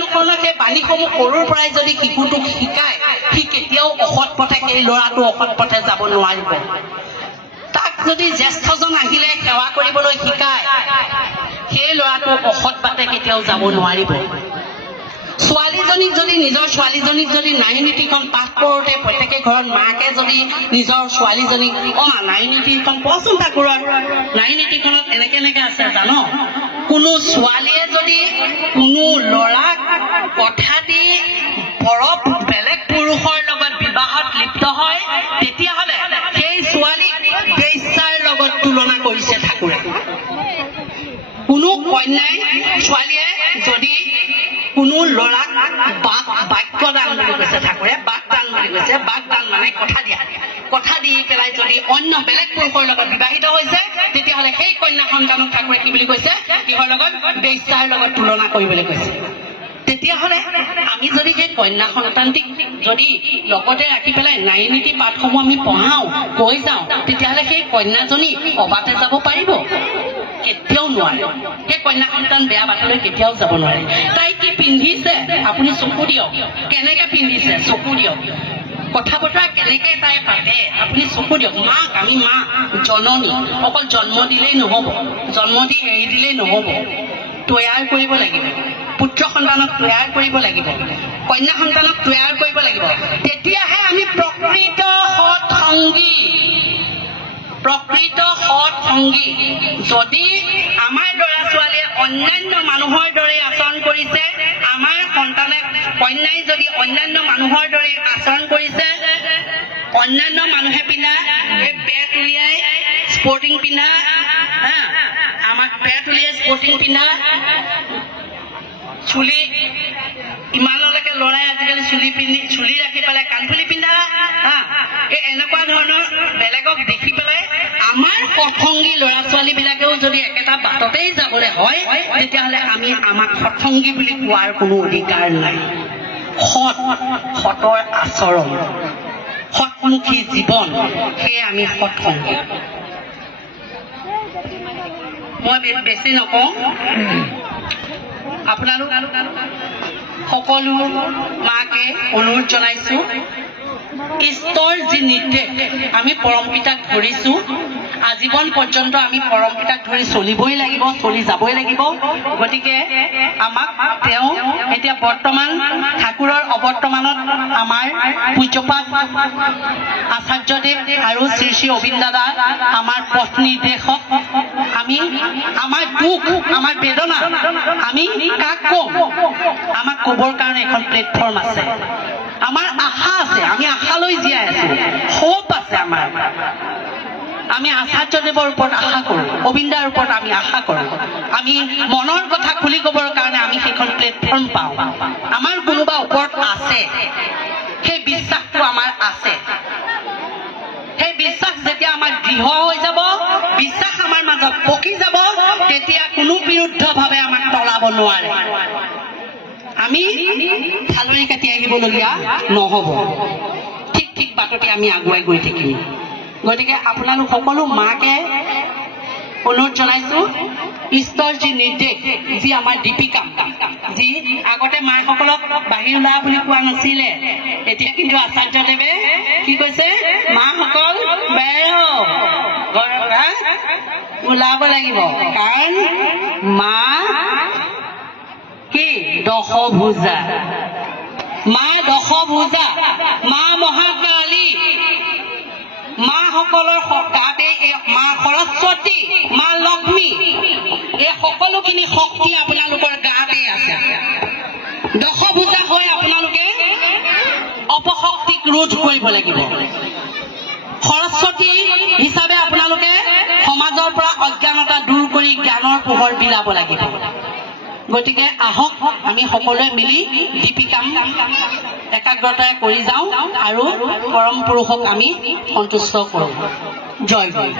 বেদানুকৰণৰ সেই বাণীসমূহ সৰুৰ পৰাই যদি শিশুটোক শিকায় সি কেতিয়াও অসৎ পথে সেই ল'ৰাটো অসৎ পথে যাব নোৱাৰিব তাক যদি জ্যেষ্ঠজন আহিলে সেৱা কৰিবলৈ শিকায় সেই ল'ৰাটো অসৎ পথে কেতিয়াও যাব নোৱাৰিব ছোৱালীজনীক যদি নিজৰ ছোৱালীজনীক যদি নাৰী নীতিখন পাঠ কৰোঁতে প্ৰত্যেকে ঘৰত মাকে যদি নিজৰ ছোৱালীজনীক নাৰী নীতিখন পচোন ঠাকুৰৰ নাৰী নীতিখনত এনেকে আছে জানো কোনো ছোৱালীয়ে যদি কোনো ল'ৰাক কথা দি বেলেগ পুৰুষৰ লগত বিবাহত লিপ্ত হয় তেতিয়াহ'লে সেই ছোৱালীক বেশ্যাৰ লগত তুলনা কৰিছে ঠাকুৰে কোনো কন্যাই ছোৱালীয়ে যদি কোনো ল'ৰাক বাক্যদান বুলি কৈছে ঠাকুৰে বাগদান বুলি কৈছে বাগদান মানে কথা দি পেলাই যদি অন্য বেলেগ পুৰুষৰ লগত বিবাহিত হৈছে তেতিয়াহ'লে সেই কন্যা সন্তানক ঠাকুৰে কি বুলি কৈছে কিহৰ লগত বেশ্যাৰ লগত তুলনা কৰিবলৈ কৈছে তেতিয়াহ'লে আমি যদি সেই কন্যা সন্তানটিক যদি লগতে ৰাখি পেলাই নাৰী নীতি পাঠসমূহ আমি পঢ়াওঁ কৈ যাওঁ তেতিয়াহ'লে সেই কন্যাজনী অবাতে যাব পাৰিব কেতিয়াও নোৱাৰে সেই কন্যা সন্তান বেয়া বাটলৈ কেতিয়াও যাব নোৱাৰে তাই কি পিন্ধিছে আপুনি চকু দিয়ক কেনেকে পিন্ধিছে চকু দিয়ক কথা বতৰা কেনেকে তাই পাতে আপুনি চকু দিয়ক মাক আমি মা জননী অকল জন্ম দিলেই নহ'ব জন্ম দি এৰি দিলেই নহ'ব তৈয়াৰ কৰিব লাগিব পুত্ৰ সন্তানক তৈয়াৰ কৰিব লাগিব কন্যা সন্তানক তৈয়াৰ কৰিব লাগিব তেতিয়াহে আমি প্ৰকৃত সৎ সংগী যদি আমাৰ ল'ৰা ছোৱালীয়ে অন্যান্য মানুহৰ দৰে আচৰণ কৰিছে আমাৰ সন্তানে কন্যাই যদি অন্যান্য মানুহৰ দৰে আচৰণ কৰিছে অন্যান্য মানুহে পিন্ধা পেট উলিয়াই স্পৰ্টিং পিন্ধা আমাক পেট উলিয়াই স্পৰ্টিং পিন্ধা চুলি ইমানলৈকে ল'ৰাই আজিকালি চুলি ৰাখি পেলাই কাণফুলি পিন্ধা এনেকুৱা ধৰণৰ বেলেগক দেখি পেলাই আমাৰ সৎসংগী ল'ৰা ছোৱালীবিলাকেও যদি একেটা বাটতেই যাবলৈ হয় তেতিয়াহ'লে আমি আমাক সৎসংগী বুলি কোৱাৰ কোনো অধিকাৰ নাই সতৰ আচৰণ সৎমুখী জীৱন সেয়ে আমি সৎসংগী মই বেছি নকওঁ আপোনালোক সকলো মাকে অনুৰোধ জনাইছো ঈশ্বৰ যি নিৰ্দেশ আমি পৰম পিতাক ধৰিছো আজীৱন পৰ্যন্ত আমি পৰম পিতাক ধৰি চলিবই লাগিব চলি যাবই লাগিব গতিকে আমাক তেওঁ এতিয়া বৰ্তমান ঠাকুৰৰ অৱৰ্তমানত আমাৰ পূজ্যপাত আচাৰ্যদেৱ আৰু শ্ৰী শ্ৰী অবিন দাদা আমাৰ পথ নিৰ্দেশক আমি আমাৰ দুখ আমাৰ বেদনা আমি কাক কম আমাক ক'বৰ কাৰণে এখন প্লেটফৰ্ম আছে আমাৰ আশা আছে আমি আশালৈ জীয়াই আছো হোপ আছে আমাৰ আমি আচাৰ্যদেৱৰ ওপৰত আশা কৰোঁ অবিন্দাৰ ওপৰত আমি আশা কৰোঁ আমি মনৰ কথা খুলি ক'বৰ কাৰণে আমি সেইখন প্লেটফৰ্ম পাওঁ আমাৰ কোনোবা ওপৰত আছে সেই বিশ্বাসটো আমাৰ আছে সেই বিশ্বাস যেতিয়া আমাৰ দৃঢ় হৈ যাব বিশ্বাস আমাৰ মাজত পকি যাব তেতিয়া কোনো বিৰুদ্ধভাৱে আমাক তলাব নোৱাৰে আমি ফালৰি কাটি আহিবলগীয়া নহ'ব ঠিক বাটতে আমি আগুৱাই গৈ থাকিম গতিকে আপোনালোক সকলো মাকে অনুৰোধ জনাইছো ঈশ্বৰ যি নিৰ্দেশ যি আমাৰ দীপিকা যি আগতে মাসকলক বাহিৰ ওলা বুলি কোৱা নাছিলে এতিয়া কিন্তু আচাৰ্যদেৱে কি কৈছে মাসকল ওলাব লাগিব কাৰণ মা কি দশভুজা মা মা মহাকালী মাসকলৰ গাতে মা সৰস্বতী মা লক্ষ্মী এই সকলোখিনি শক্তি আপোনালোকৰ গাতে আছে দশভুজা হৈ আপোনালোকে অপশক্তিক ৰোধ কৰিব লাগিব সৰস্বতী হিচাপে আপোনালোকে সমাজৰ পৰা অজ্ঞানতা দূৰ কৰি জ্ঞানৰ পোহৰ বিলাব লাগিব গতিকে আহক আমি সকলোৱে মিলি দীপিকাম একাগ্ৰতাৰে কৰি যাওঁ আৰু পৰম পুৰুষক আমি সন্তুষ্ট কৰোঁ জয় গুৰু